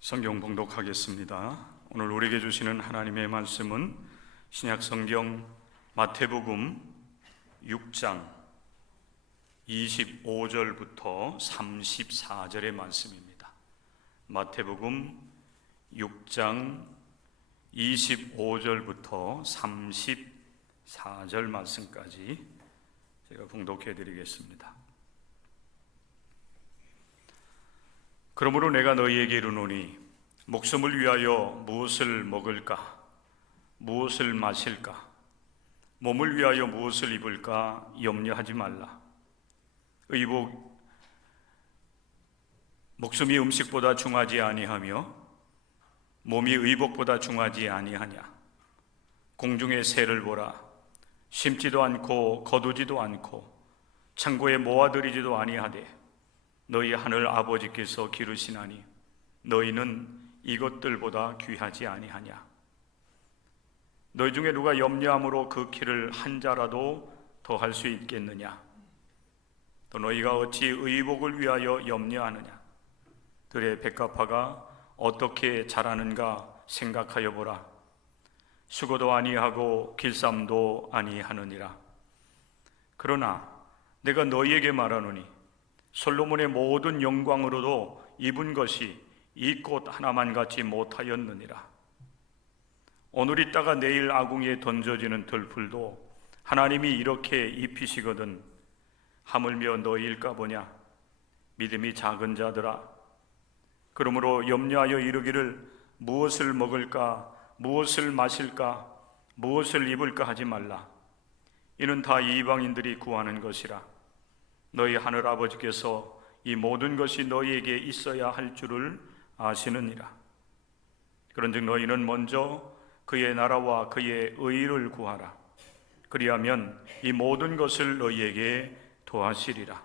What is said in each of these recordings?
성경 봉독하겠습니다. 오늘 우리에게 주시는 하나님의 말씀은 신약 성경 마태복음 6장 25절부터 34절의 말씀입니다. 마태복음 6장 25절부터 34절 말씀까지 제가 봉독해 드리겠습니다. 그러므로 내가 너희에게 이르노니 목숨을 위하여 무엇을 먹을까, 무엇을 마실까, 몸을 위하여 무엇을 입을까 염려하지 말라. 목숨이 음식보다 중하지 아니하며 몸이 의복보다 중하지 아니하냐. 공중의 새를 보라. 심지도 않고 거두지도 않고 창고에 모아들이지도 아니하되 너희 하늘 아버지께서 기르시나니 너희는 이것들보다 귀하지 아니하냐. 너희 중에 누가 염려함으로 그 키를 한 자라도 더할 수 있겠느냐. 또 너희가 어찌 의복을 위하여 염려하느냐. 들의 백합화가 어떻게 자라는가 생각하여 보라. 수고도 아니하고 길쌈도 아니하느니라. 그러나 내가 너희에게 말하노니 솔로몬의 모든 영광으로도 입은 것이 이 꽃 하나만 같지 못하였느니라. 오늘 있다가 내일 아궁이에 던져지는 들풀도 하나님이 이렇게 입히시거든 하물며 너희일까 보냐. 믿음이 작은 자들아. 그러므로 염려하여 이르기를 무엇을 먹을까, 무엇을 마실까, 무엇을 입을까 하지 말라. 이는 다 이방인들이 구하는 것이라. 너희 하늘 아버지께서 이 모든 것이 너희에게 있어야 할 줄을 아시느니라. 그런즉 너희는 먼저 그의 나라와 그의 의를 구하라. 그리하면 이 모든 것을 너희에게 더하시리라.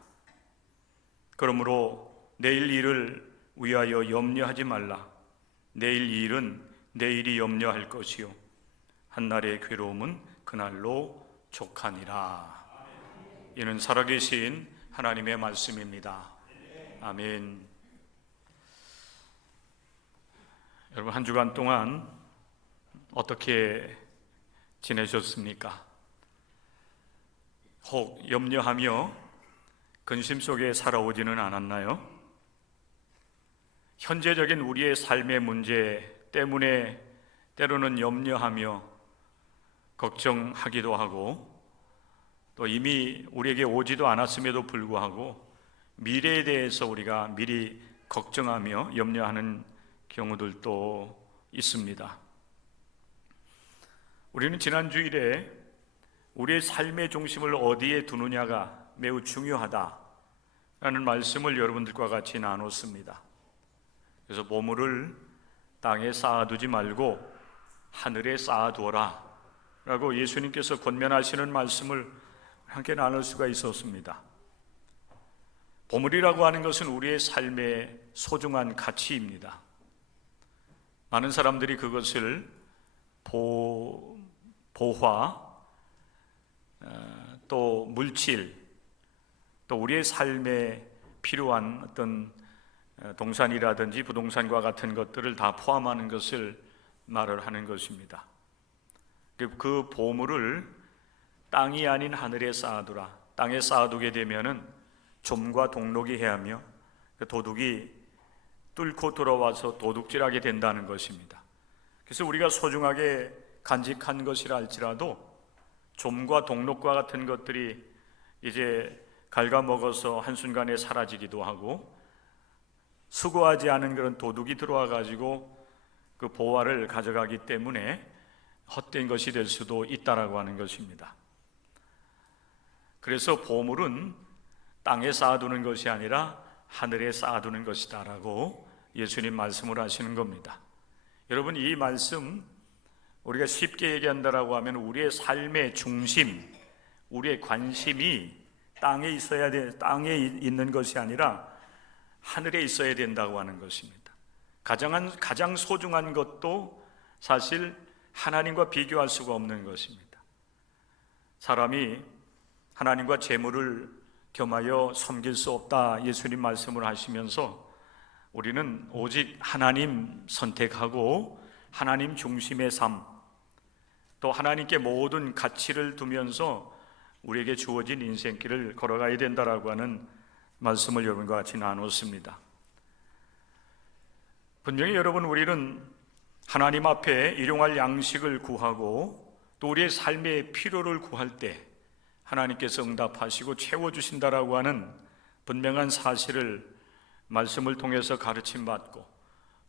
그러므로 내일 일을 위하여 염려하지 말라. 내일 일은 내일이 염려할 것이요 한날의 괴로움은 그날로 족하니라. 이는 살아계신 하나님의 말씀입니다. 아멘. 여러분, 한 주간 동안 어떻게 지내셨습니까? 혹 염려하며 근심 속에 살아오지는 않았나요? 현재적인 우리의 삶의 문제 때문에 때로는 염려하며 걱정하기도 하고, 또 이미 우리에게 오지도 않았음에도 불구하고 미래에 대해서 우리가 미리 걱정하며 염려하는 경우들도 있습니다. 우리는 지난 주일에 우리의 삶의 중심을 어디에 두느냐가 매우 중요하다라는 말씀을 여러분들과 같이 나눴습니다. 그래서 보물을 땅에 쌓아두지 말고 하늘에 쌓아두어라 라고 예수님께서 권면하시는 말씀을 함께 나눌 수가 있었습니다. 보물이라고 하는 것은 우리의 삶의 소중한 가치입니다. 많은 사람들이 그것을 보화, 또 물질, 또 우리의 삶에 필요한 어떤 동산이라든지 부동산과 같은 것들을 다 포함하는 것을 말을 하는 것입니다. 그 보물을 땅이 아닌 하늘에 쌓아두라. 땅에 쌓아두게 되면은 좀과 동록이 해하며 그 도둑이 뚫고 들어와서 도둑질하게 된다는 것입니다. 그래서 우리가 소중하게 간직한 것이라 할지라도 좀과 동록과 같은 것들이 이제 갉아먹어서 한순간에 사라지기도 하고, 수고하지 않은 그런 도둑이 들어와 가지고 그 보화를 가져가기 때문에 헛된 것이 될 수도 있다라고 하는 것입니다. 그래서 보물은 땅에 쌓아두는 것이 아니라 하늘에 쌓아두는 것이다라고 예수님 말씀을 하시는 겁니다. 여러분, 이 말씀 우리가 쉽게 얘기한다라고 하면 우리의 삶의 중심, 우리의 관심이 땅에 있어야 돼, 땅에 있는 것이 아니라 하늘에 있어야 된다고 하는 것입니다. 가장 소중한 것도 사실 하나님과 비교할 수가 없는 것입니다. 사람이 하나님과 재물을 겸하여 섬길 수 없다 예수님 말씀을 하시면서 우리는 오직 하나님 선택하고 하나님 중심의 삶, 또 하나님께 모든 가치를 두면서 우리에게 주어진 인생길을 걸어가야 된다라고 하는 말씀을 여러분과 같이 나눴습니다. 분명히 여러분, 우리는 하나님 앞에 일용할 양식을 구하고 또 우리의 삶의 필요를 구할 때 하나님께서 응답하시고 채워주신다라고 하는 분명한 사실을 말씀을 통해서 가르침받고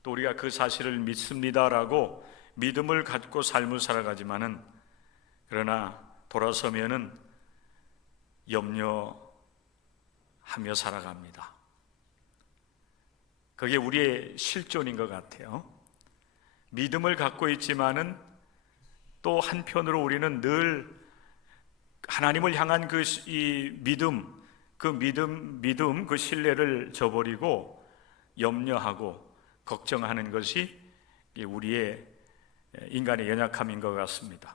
또 우리가 그 사실을 믿습니다라고 믿음을 갖고 삶을 살아가지만은, 그러나 돌아서면은 염려하며 살아갑니다. 그게 우리의 실존인 것 같아요. 믿음을 갖고 있지만은 또 한편으로 우리는 늘 하나님을 향한 그 믿음, 그 신뢰를 저버리고 염려하고 걱정하는 것이 우리의 인간의 연약함인 것 같습니다.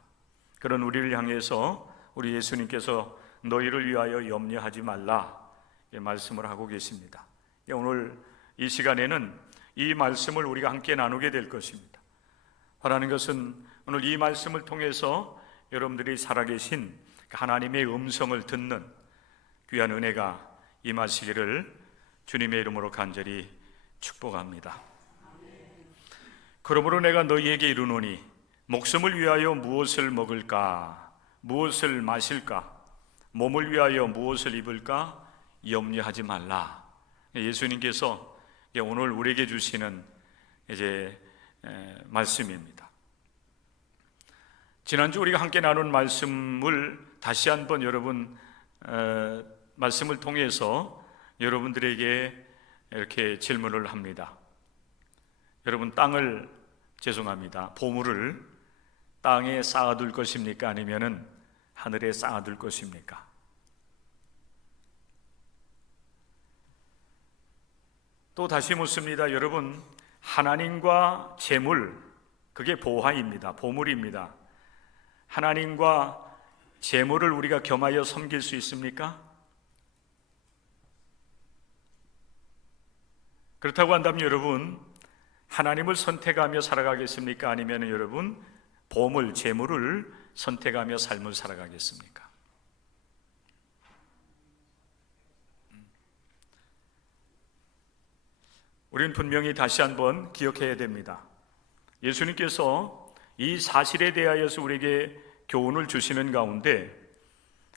그런 우리를 향해서 우리 예수님께서 너희를 위하여 염려하지 말라 말씀을 하고 계십니다. 오늘 이 시간에는 이 말씀을 우리가 함께 나누게 될 것입니다. 바라는 것은 오늘 이 말씀을 통해서 여러분들이 살아계신 하나님의 음성을 듣는 귀한 은혜가 임하시기를 주님의 이름으로 간절히 축복합니다. 그러므로 내가 너희에게 이르노니 목숨을 위하여 무엇을 먹을까, 무엇을 마실까, 몸을 위하여 무엇을 입을까 염려하지 말라. 예수님께서 오늘 우리에게 주시는 말씀입니다. 지난주 우리가 함께 나눈 말씀을 다시 한번 여러분 말씀을 통해서 여러분들에게 이렇게 질문을 합니다. 여러분, 보물을 땅에 쌓아둘 것입니까? 아니면은 하늘에 쌓아둘 것입니까? 또 다시 묻습니다. 여러분, 하나님과 재물, 그게 보화입니다. 보물입니다. 하나님과 재물을 우리가 겸하여 섬길 수 있습니까? 그렇다고 한다면 여러분, 하나님을 선택하며 살아가겠습니까? 아니면 여러분, 보물, 재물을 선택하며 삶을 살아가겠습니까? 우리는 분명히 다시 한번 기억해야 됩니다. 예수님께서 이 사실에 대하여서 우리에게 교훈을 주시는 가운데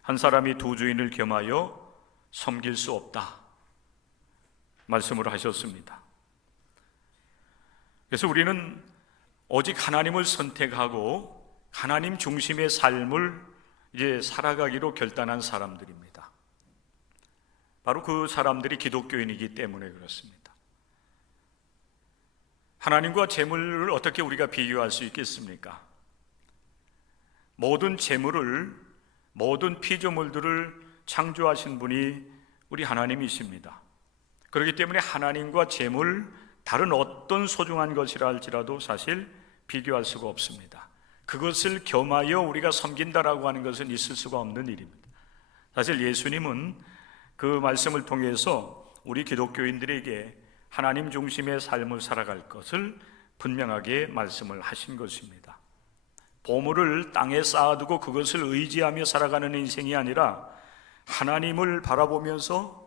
한 사람이 두 주인을 겸하여 섬길 수 없다 말씀을 하셨습니다. 그래서 우리는 오직 하나님을 선택하고 하나님 중심의 삶을 살아가기로 결단한 사람들입니다. 바로 그 사람들이 기독교인이기 때문에 그렇습니다. 하나님과 재물을 어떻게 우리가 비교할 수 있겠습니까? 모든 재물을, 모든 피조물들을 창조하신 분이 우리 하나님이십니다. 그렇기 때문에 하나님과 재물, 다른 어떤 소중한 것이라 할지라도 사실 비교할 수가 없습니다. 그것을 겸하여 우리가 섬긴다라고 하는 것은 있을 수가 없는 일입니다. 사실 예수님은 그 말씀을 통해서 우리 기독교인들에게 하나님 중심의 삶을 살아갈 것을 분명하게 말씀을 하신 것입니다. 보물을 땅에 쌓아두고 그것을 의지하며 살아가는 인생이 아니라 하나님을 바라보면서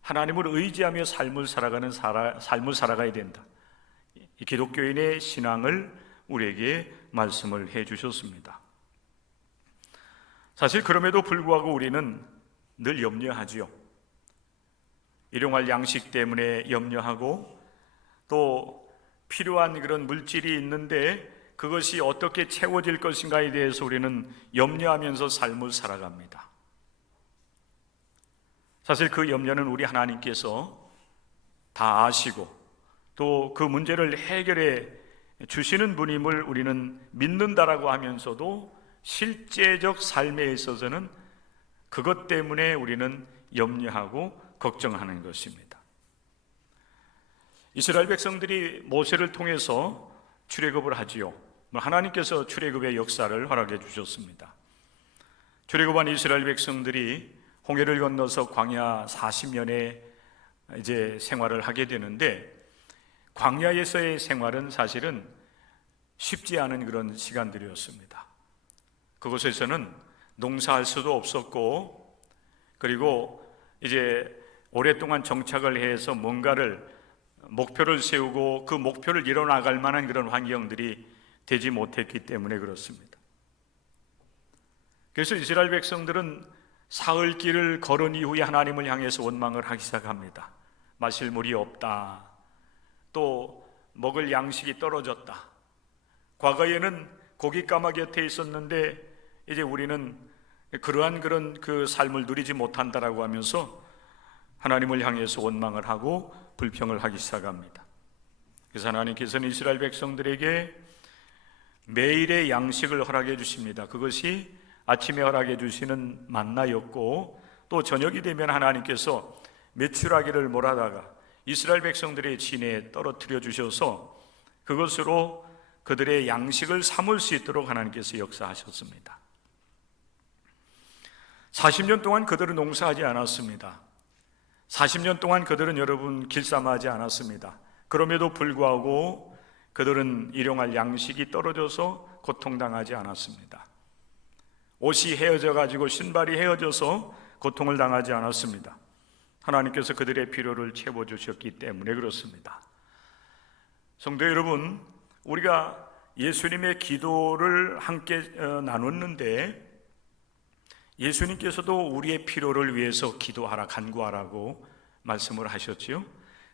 하나님을 의지하며 삶을 살아가야 된다. 이 기독교인의 신앙을 우리에게 말씀을 해 주셨습니다. 사실 그럼에도 불구하고 우리는 늘 염려하지요. 일용할 양식 때문에 염려하고 또 필요한 그런 물질이 있는데 그것이 어떻게 채워질 것인가에 대해서 우리는 염려하면서 삶을 살아갑니다. 사실 그 염려는 우리 하나님께서 다 아시고 또 그 문제를 해결해 주시는 분임을 우리는 믿는다라고 하면서도 실제적 삶에 있어서는 그것 때문에 우리는 염려하고 걱정하는 것입니다. 이스라엘 백성들이 모세를 통해서 출애굽을 하지요. 하나님께서 출애굽의 역사를 허락해 주셨습니다. 출애굽한 이스라엘 백성들이 홍해를 건너서 광야 40년의 생활을 하게 되는데 광야에서의 생활은 사실은 쉽지 않은 그런 시간들이었습니다. 그곳에서는 농사할 수도 없었고, 그리고 이제 오랫동안 정착을 해서 뭔가를 목표를 세우고 그 목표를 이뤄나갈 만한 그런 환경들이 되지 못했기 때문에 그렇습니다. 그래서 이스라엘 백성들은 사흘 길을 걸은 이후에 하나님을 향해서 원망을 하기 시작합니다. 마실 물이 없다, 또 먹을 양식이 떨어졌다. 과거에는 고기 까마 곁에 있었는데 이제 우리는 그러한 그런 그 삶을 누리지 못한다라고 하면서 하나님을 향해서 원망을 하고 불평을 하기 시작합니다. 그래서 하나님께서는 이스라엘 백성들에게 매일의 양식을 허락해 주십니다. 그것이 아침에 허락해 주시는 만나였고, 또 저녁이 되면 하나님께서 메추라기를 몰아다가 이스라엘 백성들의 진에 떨어뜨려 주셔서 그것으로 그들의 양식을 삼을 수 있도록 하나님께서 역사하셨습니다. 40년 동안 그들은 농사하지 않았습니다. 40년 동안 그들은 여러분 길쌈하지 않았습니다. 그럼에도 불구하고 그들은 일용할 양식이 떨어져서 고통당하지 않았습니다. 옷이 헤어져 가지고 신발이 헤어져서 고통을 당하지 않았습니다. 하나님께서 그들의 필요를 채워주셨기 때문에 그렇습니다. 성도 여러분, 우리가 예수님의 기도를 함께 나눴는데 예수님께서도 우리의 필요를 위해서 기도하라, 간구하라고 말씀을 하셨지요.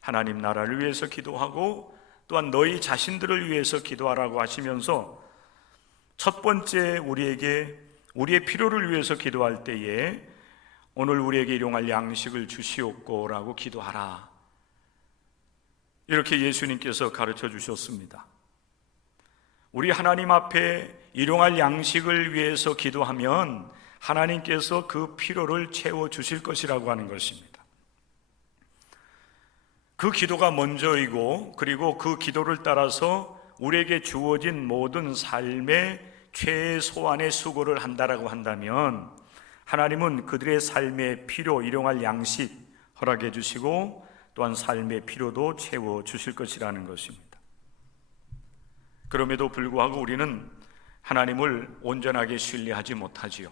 하나님 나라를 위해서 기도하고 또한 너희 자신들을 위해서 기도하라고 하시면서 첫 번째 우리에게 우리의 필요를 위해서 기도할 때에 오늘 우리에게 일용할 양식을 주시옵고라고 기도하라, 이렇게 예수님께서 가르쳐 주셨습니다. 우리 하나님 앞에 일용할 양식을 위해서 기도하면 하나님께서 그 필요를 채워주실 것이라고 하는 것입니다. 그 기도가 먼저이고, 그리고 그 기도를 따라서 우리에게 주어진 모든 삶의 최소한의 수고를 한다라고 한다면 하나님은 그들의 삶의 필요, 일용할 양식 허락해 주시고 또한 삶의 필요도 채워주실 것이라는 것입니다. 그럼에도 불구하고 우리는 하나님을 온전하게 신뢰하지 못하지요.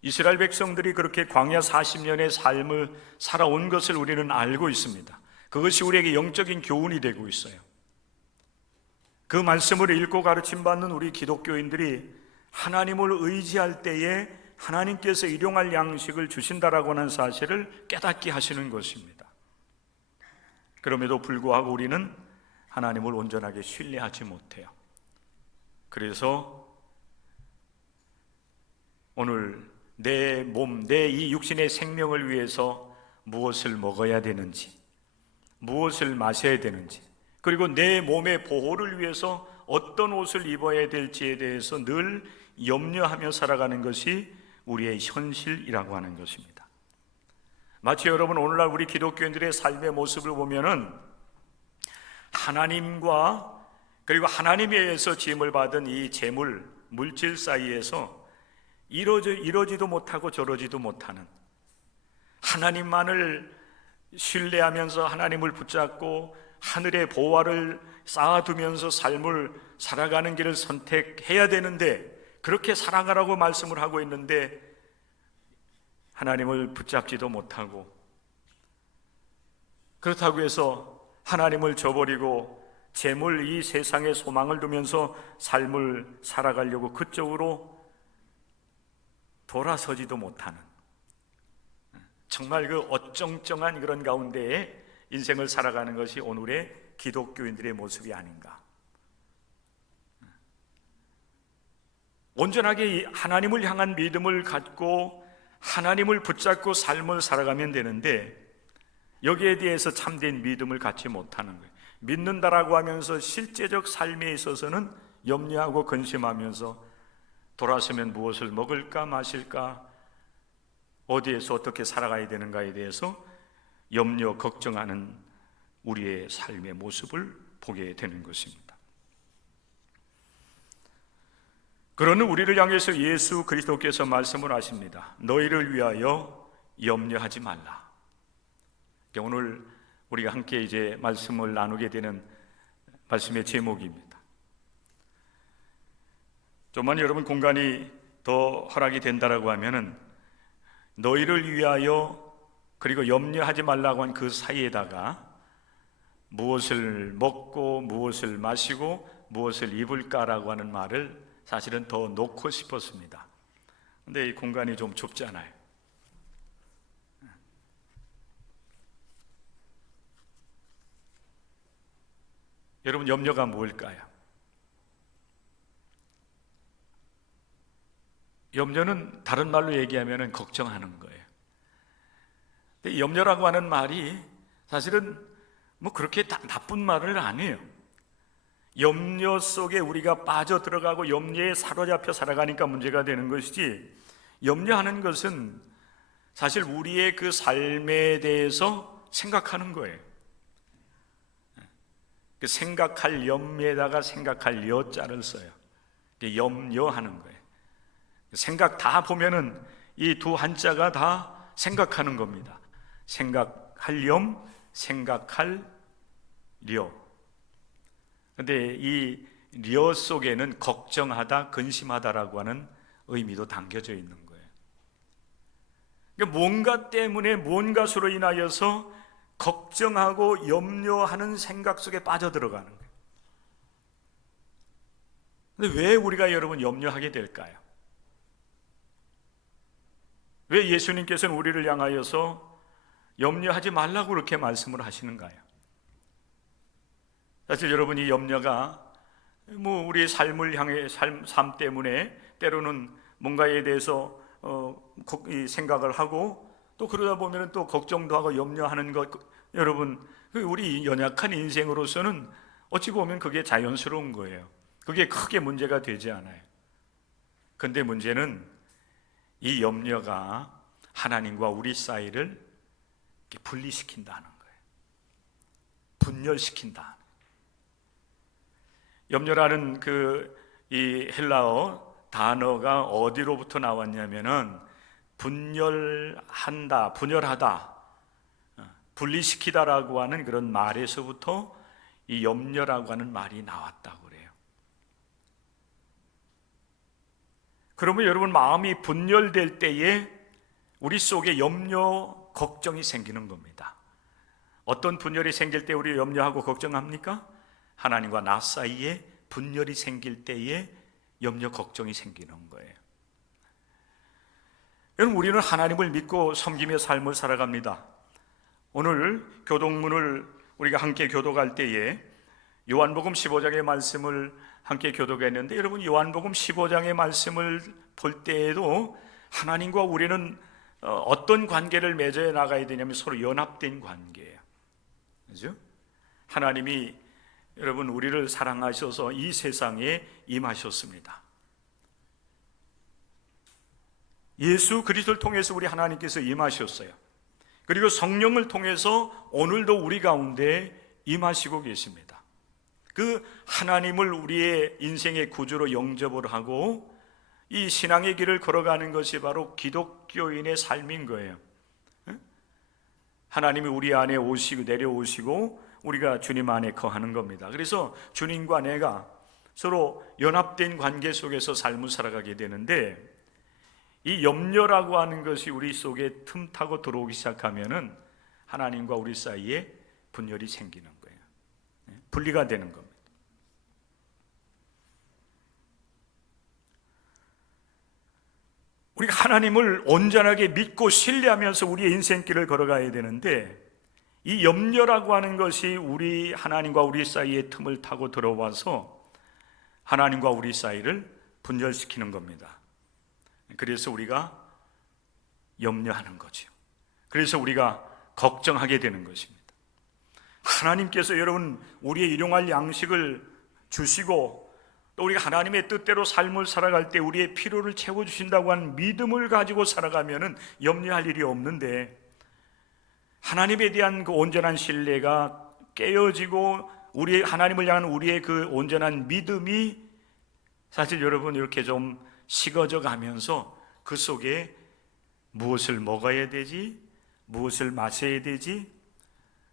이스라엘 백성들이 그렇게 광야 40년의 삶을 살아온 것을 우리는 알고 있습니다. 그것이 우리에게 영적인 교훈이 되고 있어요. 그 말씀을 읽고 가르침받는 우리 기독교인들이 하나님을 의지할 때에 하나님께서 일용할 양식을 주신다라고 하는 사실을 깨닫게 하시는 것입니다. 그럼에도 불구하고 우리는 하나님을 온전하게 신뢰하지 못해요. 그래서 오늘 내 몸, 내 이 육신의 생명을 위해서 무엇을 먹어야 되는지, 무엇을 마셔야 되는지, 그리고 내 몸의 보호를 위해서 어떤 옷을 입어야 될지에 대해서 늘 염려하며 살아가는 것이 우리의 현실이라고 하는 것입니다. 마치 여러분 오늘날 우리 기독교인들의 삶의 모습을 보면은 하나님과 그리고 하나님에 의해서 지음을 받은 이 재물, 물질 사이에서 이러지도 못하고 저러지도 못하는, 하나님만을 신뢰하면서 하나님을 붙잡고 하늘의 보화를 쌓아두면서 삶을 살아가는 길을 선택해야 되는데, 그렇게 살아가라고 말씀을 하고 있는데 하나님을 붙잡지도 못하고, 그렇다고 해서 하나님을 저버리고 재물, 이 세상에 소망을 두면서 삶을 살아가려고 그쪽으로 돌아서지도 못하는, 정말 그 어쩡쩡한 그런 가운데에 인생을 살아가는 것이 오늘의 기독교인들의 모습이 아닌가. 온전하게 하나님을 향한 믿음을 갖고 하나님을 붙잡고 삶을 살아가면 되는데 여기에 대해서 참된 믿음을 갖지 못하는 거예요. 믿는다라고 하면서 실제적 삶에 있어서는 염려하고 근심하면서 돌아서면 무엇을 먹을까 마실까, 어디에서 어떻게 살아가야 되는가에 대해서 염려, 걱정하는 우리의 삶의 모습을 보게 되는 것입니다. 그러는 우리를 향해서 예수 그리스도께서 말씀을 하십니다. 너희를 위하여 염려하지 말라. 오늘 우리가 함께 이제 말씀을 나누게 되는 말씀의 제목입니다. 좀만 여러분 공간이 더 허락이 된다라고 하면은 너희를 위하여 그리고 염려하지 말라고 한 그 사이에다가 무엇을 먹고 무엇을 마시고 무엇을 입을까라고 하는 말을 사실은 더 놓고 싶었습니다. 근데 이 공간이 좀 좁잖아요. 여러분, 염려가 뭘까요? 염려는 다른 말로 얘기하면 걱정하는 거예요. 근데 염려라고 하는 말이 사실은 뭐 그렇게 나쁜 말을 안 해요. 염려 속에 우리가 빠져 들어가고 염려에 사로잡혀 살아가니까 문제가 되는 것이지, 염려하는 것은 사실 우리의 그 삶에 대해서 생각하는 거예요. 그 생각할 염에다가 생각할 여자를 써요. 염려하는 거예요. 생각 다 보면은 이 두 한자가 다 생각하는 겁니다. 생각할 염, 생각할 려. 근데 이 려 속에는 걱정하다, 근심하다라고 하는 의미도 담겨져 있는 거예요. 그러니까 뭔가 때문에 뭔가로 인하여서 걱정하고 염려하는 생각 속에 빠져들어가는 거예요. 근데 왜 우리가 여러분 염려하게 될까요? 왜 예수님께서는 우리를 향하여서 염려하지 말라고 그렇게 말씀을 하시는가요? 사실 여러분, 이 염려가 뭐 우리의 삶을 향해 삶 때문에 때로는 뭔가에 대해서 생각을 하고 또 그러다 보면 또 걱정도 하고 염려하는 것, 여러분, 우리 연약한 인생으로서는 어찌 보면 그게 자연스러운 거예요. 그게 크게 문제가 되지 않아요. 근데 문제는 이 염려가 하나님과 우리 사이를 분리시킨다는 거예요. 분열시킨다. 염려라는 이 헬라어 단어가 어디로부터 나왔냐면은 분열한다, 분열하다, 분리시키다라고 하는 그런 말에서부터 이 염려라고 하는 말이 나왔다고 그래요. 그러면 여러분, 마음이 분열될 때에 우리 속에 염려, 걱정이 생기는 겁니다. 어떤 분열이 생길 때 우리 염려하고 걱정합니까? 하나님과 나 사이에 분열이 생길 때에 염려, 걱정이 생기는 거예요. 여러분, 우리는 하나님을 믿고 섬기며 삶을 살아갑니다. 오늘 교독문을 우리가 함께 교독할 때에 요한복음 15장의 말씀을 함께 교독했는데, 여러분, 요한복음 15장의 말씀을 볼 때에도 하나님과 우리는 어떤 관계를 맺어 나가야 되냐면 서로 연합된 관계예요. 그죠? 하나님이 여러분 우리를 사랑하셔서 이 세상에 임하셨습니다. 예수 그리스도를 통해서 우리 하나님께서 임하셨어요. 그리고 성령을 통해서 오늘도 우리 가운데 임하시고 계십니다. 그 하나님을 우리의 인생의 구주로 영접을 하고 이 신앙의 길을 걸어가는 것이 바로 기독교인의 삶인 거예요. 하나님이 우리 안에 오시고 내려오시고 우리가 주님 안에 거하는 겁니다. 그래서 주님과 내가 서로 연합된 관계 속에서 삶을 살아가게 되는데, 이 염려라고 하는 것이 우리 속에 틈타고 들어오기 시작하면은 하나님과 우리 사이에 분열이 생기는 거예요. 분리가 되는 겁니다. 우리가 하나님을 온전하게 믿고 신뢰하면서 우리의 인생길을 걸어가야 되는데, 이 염려라고 하는 것이 우리 하나님과 우리 사이에 틈을 타고 들어와서 하나님과 우리 사이를 분열시키는 겁니다. 그래서 우리가 염려하는 거죠. 그래서 우리가 걱정하게 되는 것입니다. 하나님께서 여러분 우리의 일용할 양식을 주시고 또 우리가 하나님의 뜻대로 삶을 살아갈 때 우리의 필요를 채워주신다고 하는 믿음을 가지고 살아가면은 염려할 일이 없는데, 하나님에 대한 그 온전한 신뢰가 깨어지고 우리 하나님을 향한 우리의 그 온전한 믿음이 사실 여러분 이렇게 좀 식어져 가면서 그 속에 무엇을 먹어야 되지, 무엇을 마셔야 되지,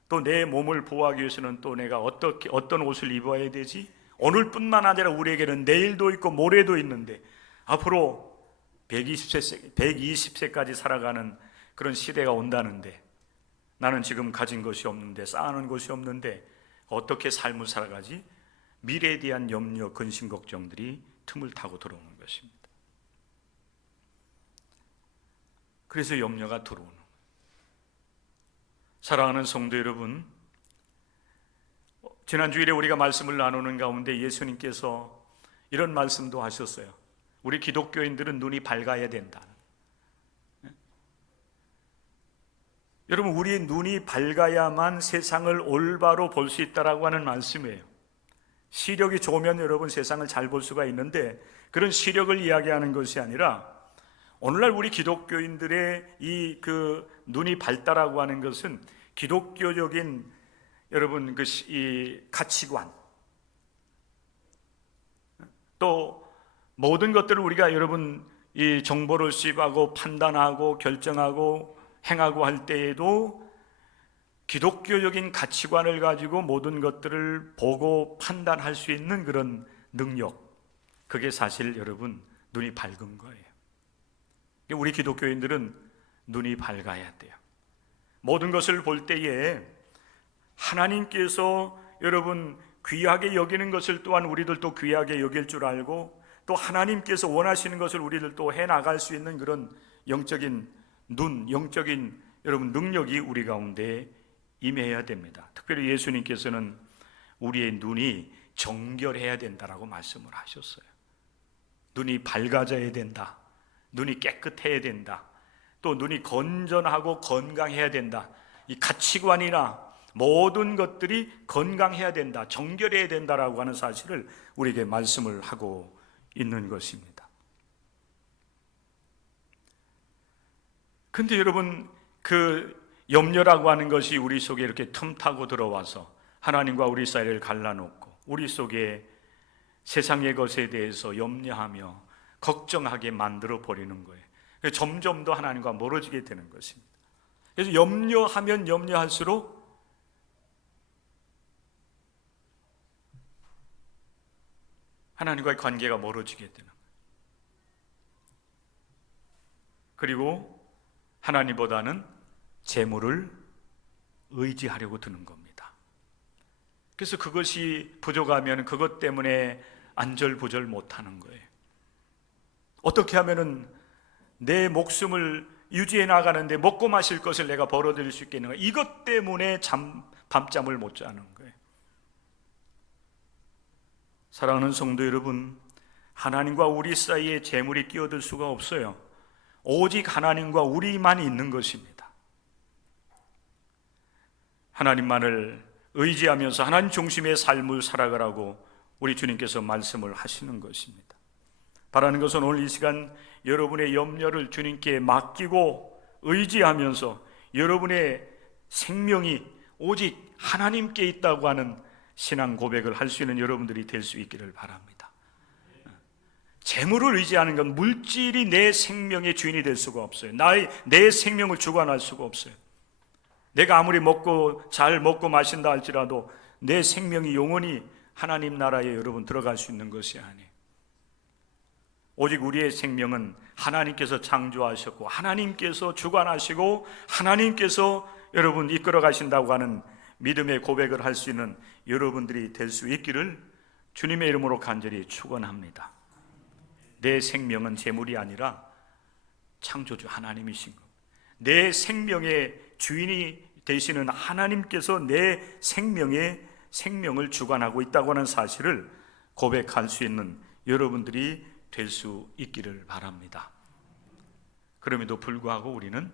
또 내 몸을 보호하기 위해서는 또 내가 어떤 옷을 입어야 되지? 오늘뿐만 아니라 우리에게는 내일도 있고 모레도 있는데 앞으로 120세까지 살아가는 그런 시대가 온다는데 나는 지금 가진 것이 없는데, 쌓아놓은 것이 없는데 어떻게 삶을 살아가지? 미래에 대한 염려, 근심, 걱정들이 틈을 타고 들어오는 것입니다. 그래서 염려가 들어오는 거예요. 사랑하는 성도 여러분, 지난 주일에 우리가 말씀을 나누는 가운데 예수님께서 이런 말씀도 하셨어요. 우리 기독교인들은 눈이 밝아야 된다. 여러분, 우리 눈이 밝아야만 세상을 올바로 볼 수 있다라고 하는 말씀이에요. 시력이 좋으면 여러분 세상을 잘 볼 수가 있는데, 그런 시력을 이야기하는 것이 아니라 오늘날 우리 기독교인들의 이 눈이 밝다라고 하는 것은 기독교적인 여러분 이 가치관, 또 모든 것들을 우리가 여러분 이 정보를 수집하고 판단하고 결정하고 행하고 할 때에도 기독교적인 가치관을 가지고 모든 것들을 보고 판단할 수 있는 그런 능력, 그게 사실 여러분 눈이 밝은 거예요. 우리 기독교인들은 눈이 밝아야 돼요. 모든 것을 볼 때에 하나님께서 여러분 귀하게 여기는 것을 또한 우리들도 귀하게 여길 줄 알고, 또 하나님께서 원하시는 것을 우리들도 해나갈 수 있는 그런 영적인 눈, 영적인 여러분 능력이 우리 가운데 임해야 됩니다. 특별히 예수님께서는 우리의 눈이 정결해야 된다라고 말씀을 하셨어요. 눈이 밝아져야 된다, 눈이 깨끗해야 된다, 또 눈이 건전하고 건강해야 된다. 이 가치관이나 모든 것들이 건강해야 된다, 정결해야 된다라고 하는 사실을 우리에게 말씀을 하고 있는 것입니다. 근데 여러분, 그 염려라고 하는 것이 우리 속에 이렇게 틈타고 들어와서 하나님과 우리 사이를 갈라놓고 우리 속에 세상의 것에 대해서 염려하며 걱정하게 만들어 버리는 거예요. 점점 더 하나님과 멀어지게 되는 것입니다. 그래서 염려하면 염려할수록 하나님과의 관계가 멀어지게 되는 거예요. 그리고 하나님보다는 재물을 의지하려고 드는 겁니다. 그래서 그것이 부족하면 그것 때문에 안절부절 못하는 거예요. 어떻게 하면은 내 목숨을 유지해 나가는데 먹고 마실 것을 내가 벌어들일 수 있겠는가? 이것 때문에 밤잠을 못 자는 거예요. 사랑하는 성도 여러분, 하나님과 우리 사이에 재물이 끼어들 수가 없어요. 오직 하나님과 우리만 있는 것입니다. 하나님만을 의지하면서 하나님 중심의 삶을 살아가라고 우리 주님께서 말씀을 하시는 것입니다. 바라는 것은 오늘 이 시간 여러분의 염려를 주님께 맡기고 의지하면서 여러분의 생명이 오직 하나님께 있다고 하는 신앙 고백을 할 수 있는 여러분들이 될 수 있기를 바랍니다. 재물을 의지하는 건 물질이 내 생명의 주인이 될 수가 없어요. 내 생명을 주관할 수가 없어요. 내가 아무리 잘 먹고 마신다 할지라도 내 생명이 영원히 하나님 나라에 여러분 들어갈 수 있는 것이 아니에요. 오직 우리의 생명은 하나님께서 창조하셨고 하나님께서 주관하시고 하나님께서 여러분 이끌어 가신다고 하는 믿음의 고백을 할 수 있는 여러분들이 될 수 있기를 주님의 이름으로 간절히 축원합니다. 내 생명은 재물이 아니라 창조주 하나님이신 것, 내 생명의 주인이 되시는 하나님께서 내 생명을 주관하고 있다고 하는 사실을 고백할 수 있는 여러분들이 될 수 있기를 바랍니다. 그럼에도 불구하고 우리는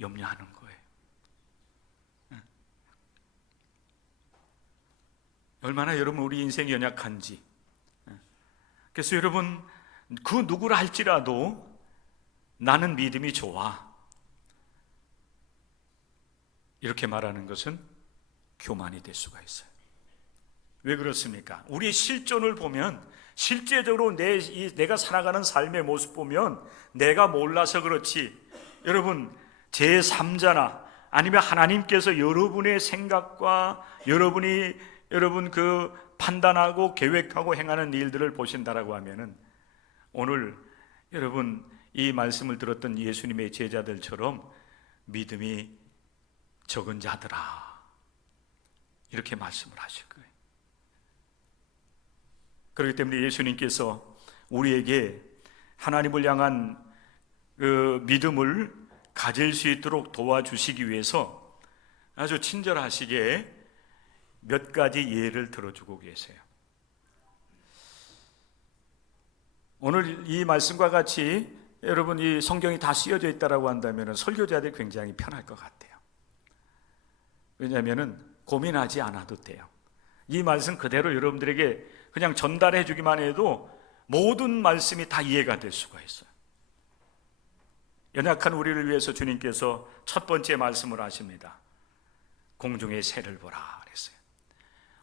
염려하는 거예요. 얼마나 여러분 우리 인생이 연약한지. 그래서 여러분 그 누구라 할지라도 나는 믿음이 좋아, 이렇게 말하는 것은 교만이 될 수가 있어요. 왜 그렇습니까? 우리의 실존을 보면 실제적으로 내가 살아가는 삶의 모습 보면 내가 몰라서 그렇지, 여러분 제3자나 아니면 하나님께서 여러분의 생각과 여러분 그 판단하고 계획하고 행하는 일들을 보신다라고 하면은 오늘 여러분 이 말씀을 들었던 예수님의 제자들처럼 믿음이 적은 자들아 이렇게 말씀을 하실 거예요. 그렇기 때문에 예수님께서 우리에게 하나님을 향한 그 믿음을 가질 수 있도록 도와주시기 위해서 아주 친절하시게 몇 가지 예를 들어주고 계세요. 오늘 이 말씀과 같이 여러분 이 성경이 다 쓰여져 있다라고 한다면 설교자들이 굉장히 편할 것 같아요. 왜냐하면 고민하지 않아도 돼요. 이 말씀 그대로 여러분들에게 그냥 전달해 주기만 해도 모든 말씀이 다 이해가 될 수가 있어요. 연약한 우리를 위해서 주님께서 첫 번째 말씀을 하십니다. 공중의 새를 보라 그랬어요.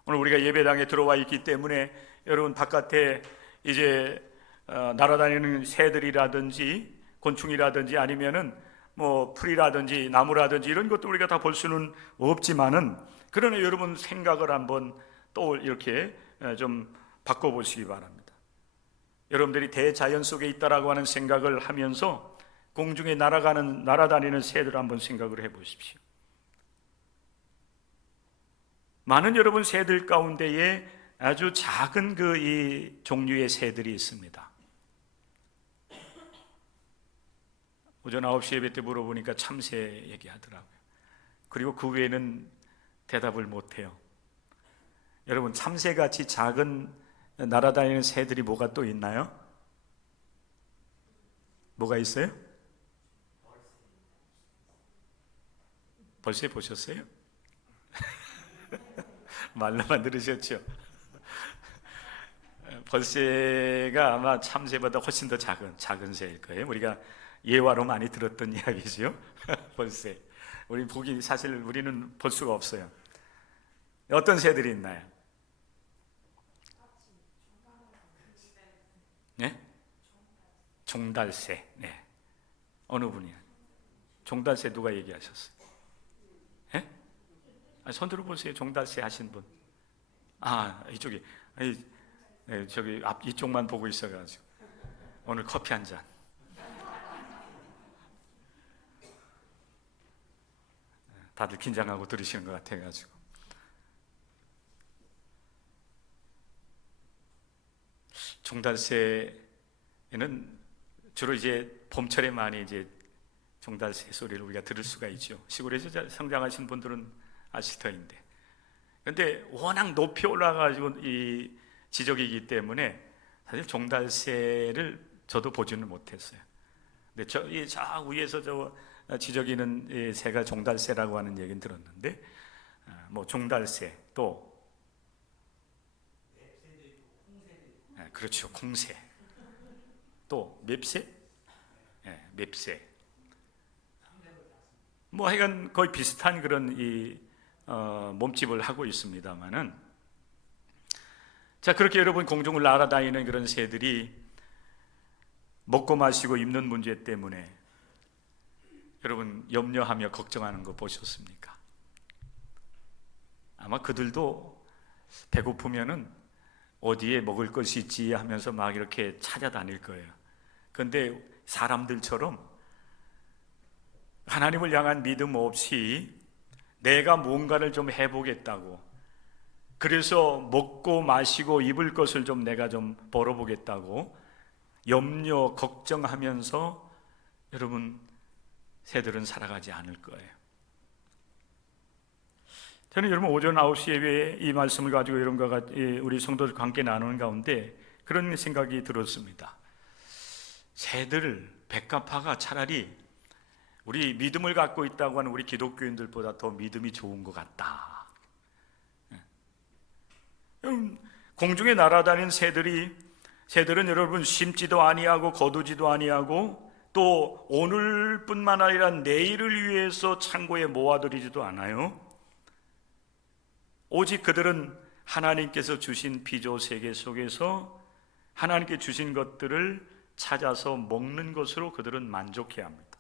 오늘 우리가 예배당에 들어와 있기 때문에 여러분 바깥에 이제 날아다니는 새들이라든지 곤충이라든지 아니면은 뭐 풀이라든지 나무라든지 이런 것도 우리가 다 볼 수는 없지만은 그러나 여러분 생각을 한번 또 이렇게 좀 바꿔보시기 바랍니다. 여러분들이 대자연 속에 있다라고 하는 생각을 하면서 공중에 날아다니는 새들을 한번 생각을 해보십시오. 많은 여러분 새들 가운데에 아주 작은 그 이 종류의 새들이 있습니다. 오전 9시 예배 때 물어보니까 참새 얘기하더라고요. 그리고 그 외에는 대답을 못해요. 여러분 참새같이 작은 날아다니는 새들이 뭐가 또 있나요? 뭐가 있어요? 벌써 보셨어요? 말로만 들으셨죠? 벌새가 아마 참새보다 훨씬 더 작은 새일 거예요. 우리가 예화로 많이 들었던 이야기죠. 벌새. 우리 보기 사실 우리는 볼 수가 없어요. 어떤 새들이 있나요? 네? 종달새. 네. 어느 분이요? 종달새 누가 얘기하셨어요? 네? 손 들어보세요. 종달새 하신 분. 이쪽이. 네, 저기 앞 이쪽만 보고 있어가지고 오늘 커피 한 잔. 다들 긴장하고 들으시는 것 같아가지고. 종달새는 주로 이제 봄철에 많이 이제 종달새 소리를 우리가 들을 수가 있죠. 시골에서 성장하신 분들은 아실 터인데. 그런데 워낙 높이 올라가지고 이 지적이기 때문에 사실 종달새를 저도 보지는 못했어요. 근데 저 위에서 저 지저귀는 새가 종달새라고 하는 얘기는 들었는데, 뭐 종달새 또 그렇죠, 콩새 또 맵새, 맵새 뭐 하여간 거의 비슷한 그런 이 몸집을 하고 있습니다만은, 자 그렇게 여러분 공중을 날아다니는 그런 새들이 먹고 마시고 입는 문제 때문에 여러분 염려하며 걱정하는 거 보셨습니까? 아마 그들도 배고프면은 어디에 먹을 것이 있지 하면서 막 이렇게 찾아다닐 거예요. 그런데 사람들처럼 하나님을 향한 믿음 없이 내가 뭔가를 좀 해보겠다고, 그래서 먹고 마시고 입을 것을 좀 내가 좀 벌어보겠다고 염려 걱정하면서 여러분 새들은 살아가지 않을 거예요. 저는 여러분 오전 9시 예배에 이 말씀을 가지고 여러분과 같이 우리 성도들과 함께 나누는 가운데 그런 생각이 들었습니다. 새들 백합화가 차라리 우리 믿음을 갖고 있다고 하는 우리 기독교인들보다 더 믿음이 좋은 것 같다. 공중에 날아다니는 새들은 여러분 심지도 아니하고 거두지도 아니하고 또 오늘뿐만 아니라 내일을 위해서 창고에 모아두지도 않아요. 오직 그들은 하나님께서 주신 피조 세계 속에서 하나님께 주신 것들을 찾아서 먹는 것으로 그들은 만족해야 합니다.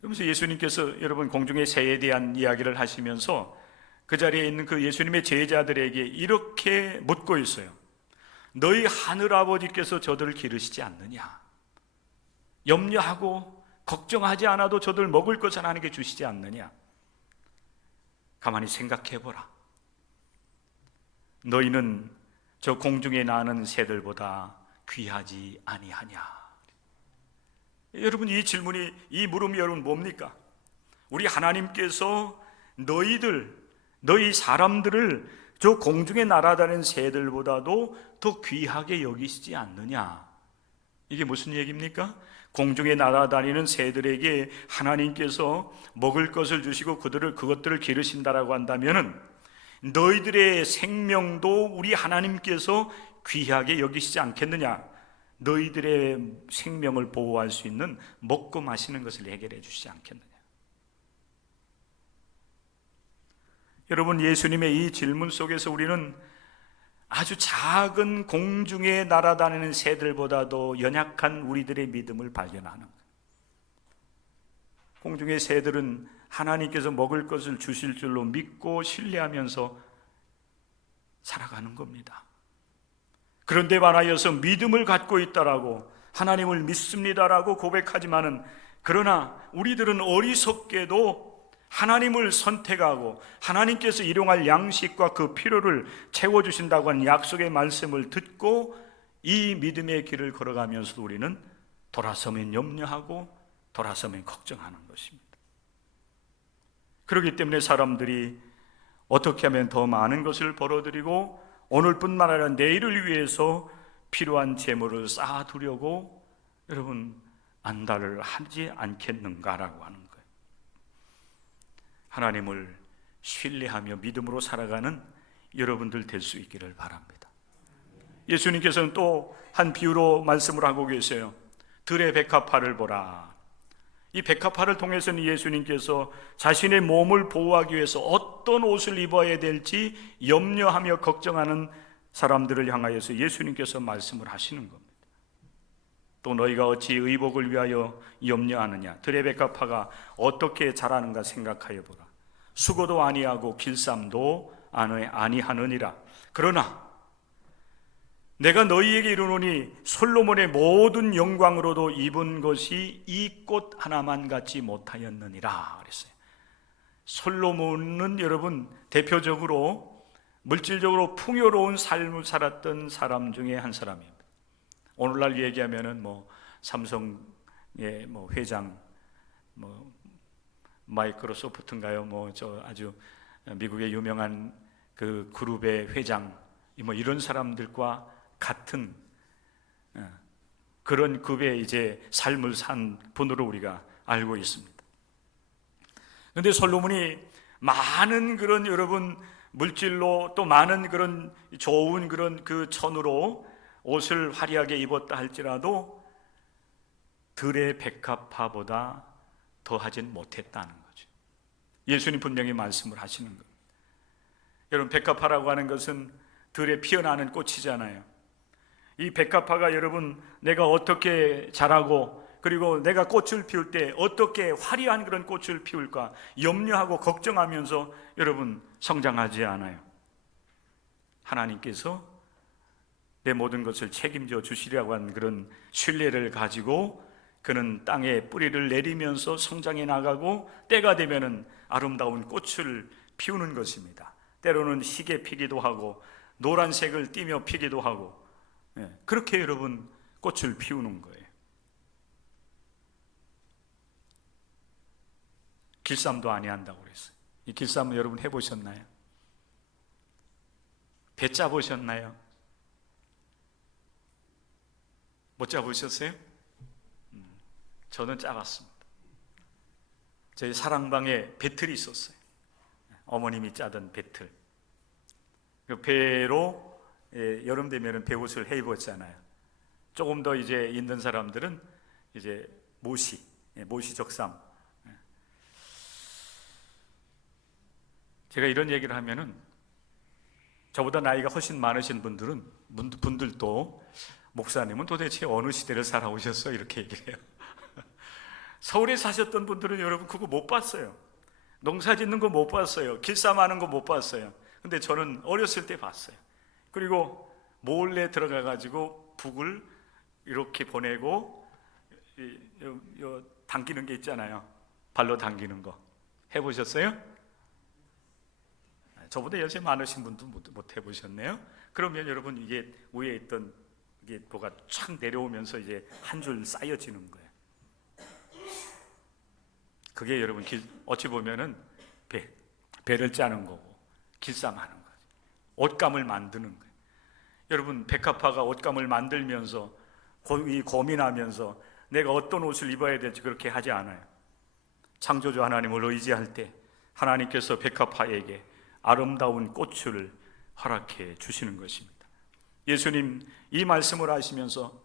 그러면서 예수님께서 여러분 공중의 새에 대한 이야기를 하시면서 그 자리에 있는 그 예수님의 제자들에게 이렇게 묻고 있어요. 너희 하늘아버지께서 저들을 기르시지 않느냐? 염려하고 걱정하지 않아도 저들 먹을 것을 하나님께 주시지 않느냐? 가만히 생각해보라. 너희는 저 공중에 나는 새들보다 귀하지 아니하냐? 여러분, 이 질문이, 이 물음이 여러분 뭡니까? 우리 하나님께서 너희 사람들을 저 공중에 날아다니는 새들보다도 더 귀하게 여기시지 않느냐? 이게 무슨 얘기입니까? 공중에 날아다니는 새들에게 하나님께서 먹을 것을 주시고 그것들을 기르신다라고 한다면은 너희들의 생명도 우리 하나님께서 귀하게 여기시지 않겠느냐? 너희들의 생명을 보호할 수 있는 먹고 마시는 것을 해결해 주시지 않겠느냐? 여러분, 예수님의 이 질문 속에서 우리는 아주 작은 공중에 날아다니는 새들보다도 연약한 우리들의 믿음을 발견하는 거예요. 공중의 새들은 하나님께서 먹을 것을 주실 줄로 믿고 신뢰하면서 살아가는 겁니다. 그런데 반하여서 믿음을 갖고 있다라고, 하나님을 믿습니다라고 고백하지만은, 그러나 우리들은 어리석게도 하나님을 선택하고 하나님께서 일용할 양식과 그 필요를 채워주신다고 하는 약속의 말씀을 듣고 이 믿음의 길을 걸어가면서 우리는 돌아서면 염려하고 돌아서면 걱정하는 것입니다. 그렇기 때문에 사람들이 어떻게 하면 더 많은 것을 벌어들이고 오늘뿐만 아니라 내일을 위해서 필요한 재물을 쌓아두려고 여러분 안달을 하지 않겠는가라고 하는 거예요. 하나님을 신뢰하며 믿음으로 살아가는 여러분들 될 수 있기를 바랍니다. 예수님께서는 또 한 비유로 말씀을 하고 계세요. 들의 백합화를 보라. 이 백합화를 통해서는 예수님께서 자신의 몸을 보호하기 위해서 어떤 옷을 입어야 될지 염려하며 걱정하는 사람들을 향하여서 예수님께서 말씀을 하시는 겁니다. 또 너희가 어찌 의복을 위하여 염려하느냐? 들의 백합화가 어떻게 자라는가 생각하여 보라. 수고도 아니하고 길쌈도 아니하느니라. 그러나 내가 너희에게 이르노니 솔로몬의 모든 영광으로도 입은 것이 이 꽃 하나만 같지 못하였느니라 그랬어요. 솔로몬은 여러분 대표적으로 물질적으로 풍요로운 삶을 살았던 사람 중에 한 사람입니다. 오늘날 얘기하면은 삼성의 회장, 마이크로소프트인가요? 저 아주 미국의 유명한 그 그룹의 회장, 이런 사람들과 같은 그런 급의 이제 삶을 산 분으로 우리가 알고 있습니다. 그런데 솔로몬이 많은 그런 여러분 물질로 또 많은 그런 좋은 그런 그 천으로 옷을 화려하게 입었다 할지라도 들의 백합화보다 더하진 못했다는 거죠. 예수님 분명히 말씀을 하시는 겁니다. 여러분, 백합화라고 하는 것은 들에 피어나는 꽃이잖아요. 이 백합화가 여러분 내가 어떻게 자라고 그리고 내가 꽃을 피울 때 어떻게 화려한 그런 꽃을 피울까 염려하고 걱정하면서 여러분 성장하지 않아요. 하나님께서 내 모든 것을 책임져 주시려고 하는 그런 신뢰를 가지고 그는 땅에 뿌리를 내리면서 성장해 나가고 때가 되면은 아름다운 꽃을 피우는 것입니다. 때로는 희게 피기도 하고 노란색을 띠며 피기도 하고 그렇게 여러분 꽃을 피우는 거예요. 길쌈도 아니한다고 그랬어요. 이 길쌈은 여러분 해보셨나요? 배 짜보셨나요? 못 짜보셨어요? 저는 짜봤습니다. 저희 사랑방에 배틀이 있었어요. 어머님이 짜던 배틀. 그 배로 여름 되면은 배옷을 해 입었잖아요. 조금 더 이제 있는 사람들은 이제 모시 적삼. 제가 이런 얘기를 하면은 저보다 나이가 훨씬 많으신 분들도 목사님은 도대체 어느 시대를 살아오셨어? 이렇게 얘기를 해요. 서울에 사셨던 분들은 여러분 그거 못 봤어요. 농사 짓는 거 못 봤어요. 길쌈하는 거 못 봤어요. 근데 저는 어렸을 때 봤어요. 그리고 몰래 들어가 가지고 북을 이렇게 보내고 당기는 게 있잖아요. 발로 당기는 거 해보셨어요? 저보다 연세 많으신 분도 못 해보셨네요. 그러면 여러분 이게 위에 있던 이게 뭐가 촥 내려오면서 이제 한 줄 쌓여지는 거예요. 그게 여러분 어찌 보면은 배를 짜는 거고 길쌈하는 거죠. 옷감을 만드는 거예요. 여러분 백합화가 옷감을 만들면서 고민하면서 내가 어떤 옷을 입어야 될지 그렇게 하지 않아요. 창조주 하나님을 의지할 때 하나님께서 백합화에게 아름다운 꽃을 허락해 주시는 것입니다. 예수님 이 말씀을 하시면서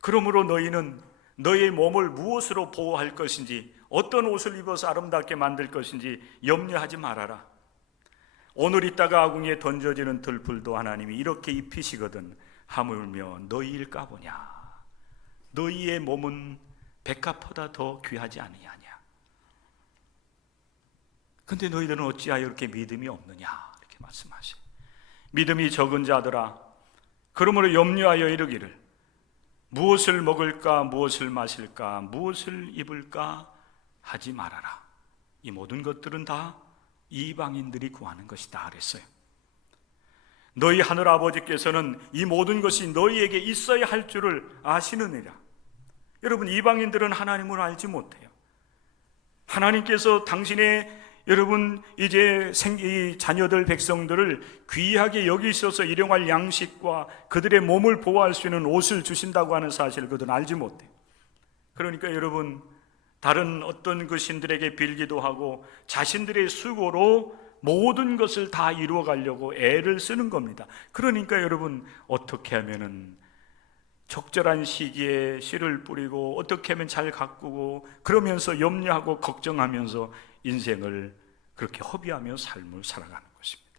그러므로 너희는 너희의 몸을 무엇으로 보호할 것인지 어떤 옷을 입어서 아름답게 만들 것인지 염려하지 말아라. 오늘 있다가 아궁이에 던져지는 들풀도 하나님이 이렇게 입히시거든 하물며 너희일까 보냐. 너희의 몸은 백합보다 더 귀하지 아니하냐. 근데 너희들은 어찌하여 이렇게 믿음이 없느냐 이렇게 말씀하셔요. 믿음이 적은 자들아 그러므로 염려하여 이르기를 무엇을 먹을까 무엇을 마실까 무엇을 입을까 하지 말아라. 이 모든 것들은 다 이방인들이 구하는 것이다 그랬어요. 너희 하늘 아버지께서는 이 모든 것이 너희에게 있어야 할 줄을 아시느니라. 여러분 이방인들은 하나님을 알지 못해요. 하나님께서 당신의 여러분 이제 이 자녀들 백성들을 귀하게 여기셔서 일용할 양식과 그들의 몸을 보호할 수 있는 옷을 주신다고 하는 사실을 그들은 알지 못해요. 그러니까 여러분 다른 어떤 그 신들에게 빌기도 하고 자신들의 수고로 모든 것을 다 이루어 가려고 애를 쓰는 겁니다. 그러니까 여러분 어떻게 하면은 적절한 시기에 씨를 뿌리고 어떻게 하면 잘 가꾸고 그러면서 염려하고 걱정하면서 인생을 그렇게 허비하며 삶을 살아가는 것입니다.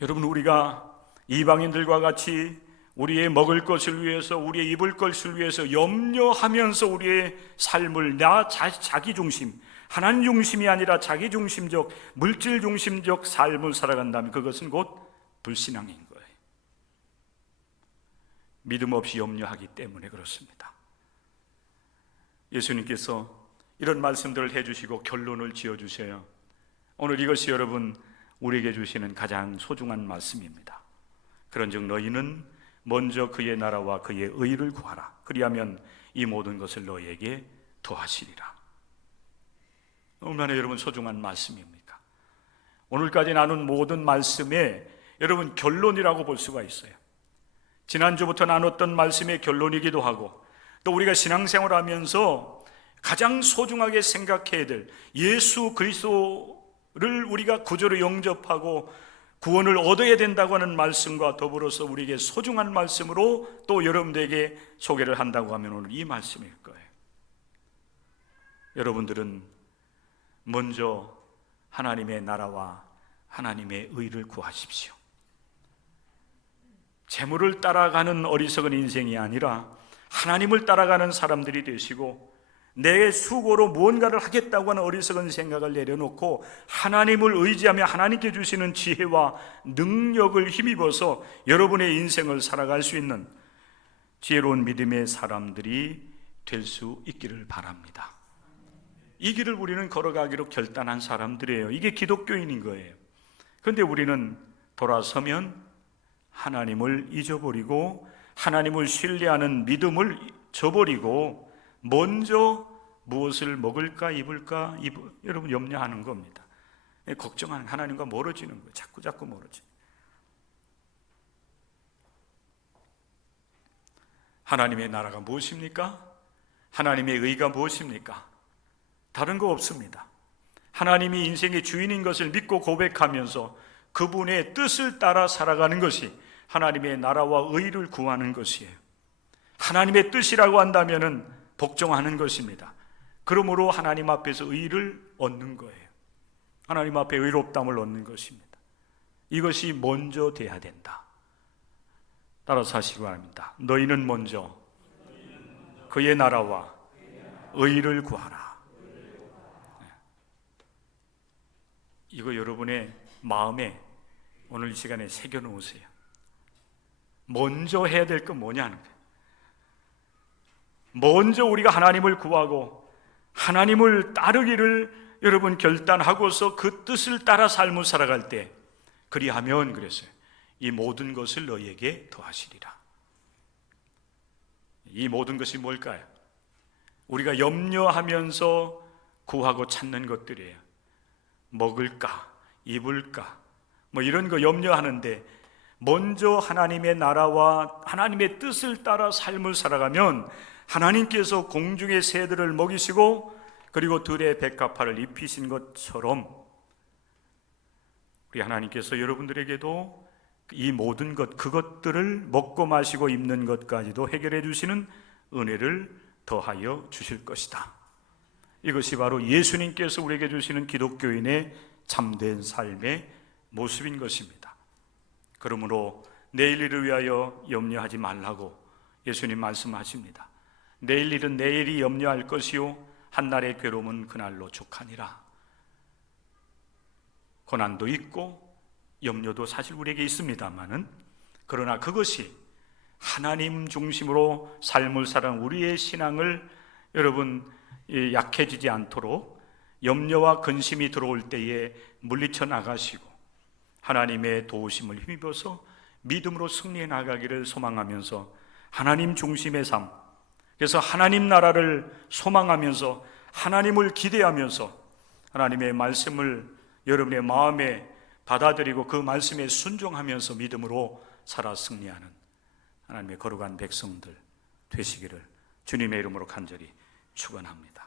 여러분 우리가 이방인들과 같이 우리의 먹을 것을 위해서 우리의 입을 것을 위해서 염려하면서 우리의 삶을 자기 중심 하나님 중심이 아니라 자기 중심적 물질 중심적 삶을 살아간다면 그것은 곧 불신앙인 거예요. 믿음 없이 염려하기 때문에 그렇습니다. 예수님께서 이런 말씀들을 해주시고 결론을 지어주셔요. 오늘 이것이 여러분 우리에게 주시는 가장 소중한 말씀입니다. 그런즉 너희는 먼저 그의 나라와 그의 의를 구하라. 그리하면 이 모든 것을 너희에게 더하시리라. 얼마나 여러분 소중한 말씀입니까? 오늘까지 나눈 모든 말씀에 여러분 결론이라고 볼 수가 있어요. 지난주부터 나눴던 말씀의 결론이기도 하고 또 우리가 신앙생활하면서 가장 소중하게 생각해야 될 예수 그리스도를 우리가 구주로 영접하고 구원을 얻어야 된다고 하는 말씀과 더불어서 우리에게 소중한 말씀으로 또 여러분들에게 소개를 한다고 하면 오늘 이 말씀일 거예요. 여러분들은 먼저 하나님의 나라와 하나님의 의를 구하십시오. 재물을 따라가는 어리석은 인생이 아니라 하나님을 따라가는 사람들이 되시고 내 수고로 무언가를 하겠다고 하는 어리석은 생각을 내려놓고 하나님을 의지하며 하나님께 주시는 지혜와 능력을 힘입어서 여러분의 인생을 살아갈 수 있는 지혜로운 믿음의 사람들이 될 수 있기를 바랍니다. 이 길을 우리는 걸어가기로 결단한 사람들이에요. 이게 기독교인인 거예요. 그런데 우리는 돌아서면 하나님을 잊어버리고 하나님을 신뢰하는 믿음을 저버리고 먼저 무엇을 먹을까 입을까 여러분 염려하는 겁니다. 걱정하는 하나님과 멀어지는 거예요. 자꾸 멀어지는. 하나님의 나라가 무엇입니까? 하나님의 의가 무엇입니까? 다른 거 없습니다. 하나님이 인생의 주인인 것을 믿고 고백하면서 그분의 뜻을 따라 살아가는 것이 하나님의 나라와 의를 구하는 것이에요. 하나님의 뜻이라고 한다면은 복종하는 것입니다. 그러므로 하나님 앞에서 의를 얻는 거예요. 하나님 앞에 의롭다함을 얻는 것입니다. 이것이 먼저 돼야 된다. 따라서 하시기 바랍니다. 너희는 먼저 그의 나라와 의를 구하라. 이거 여러분의 마음에 오늘 이 시간에 새겨 놓으세요. 먼저 해야 될 건 뭐냐는 거예요. 먼저 우리가 하나님을 구하고 하나님을 따르기를 여러분 결단하고서 그 뜻을 따라 삶을 살아갈 때, 그리하면 그랬어요, 이 모든 것을 너희에게 더하시리라. 이 모든 것이 뭘까요? 우리가 염려하면서 구하고 찾는 것들이에요. 먹을까, 입을까, 뭐 이런 거 염려하는데, 먼저 하나님의 나라와 하나님의 뜻을 따라 삶을 살아가면 하나님께서 공중의 새들을 먹이시고 그리고 들의 백합화를 입히신 것처럼 우리 하나님께서 여러분들에게도 이 모든 것, 그것들을 먹고 마시고 입는 것까지도 해결해 주시는 은혜를 더하여 주실 것이다. 이것이 바로 예수님께서 우리에게 주시는 기독교인의 참된 삶의 모습인 것입니다. 그러므로 내일 일을 위하여 염려하지 말라고 예수님 말씀하십니다. 내일 일은 내일이 염려할 것이요 한날의 괴로움은 그날로 족하니라. 고난도 있고 염려도 사실 우리에게 있습니다만은, 그러나 그것이 하나님 중심으로 삶을 살아가는 우리의 신앙을 여러분 약해지지 않도록 염려와 근심이 들어올 때에 물리쳐 나가시고 하나님의 도우심을 힘입어서 믿음으로 승리해 나가기를 소망하면서 하나님 중심의 삶, 그래서 하나님 나라를 소망하면서 하나님을 기대하면서 하나님의 말씀을 여러분의 마음에 받아들이고 그 말씀에 순종하면서 믿음으로 살아 승리하는 하나님의 거룩한 백성들 되시기를 주님의 이름으로 간절히 축원합니다.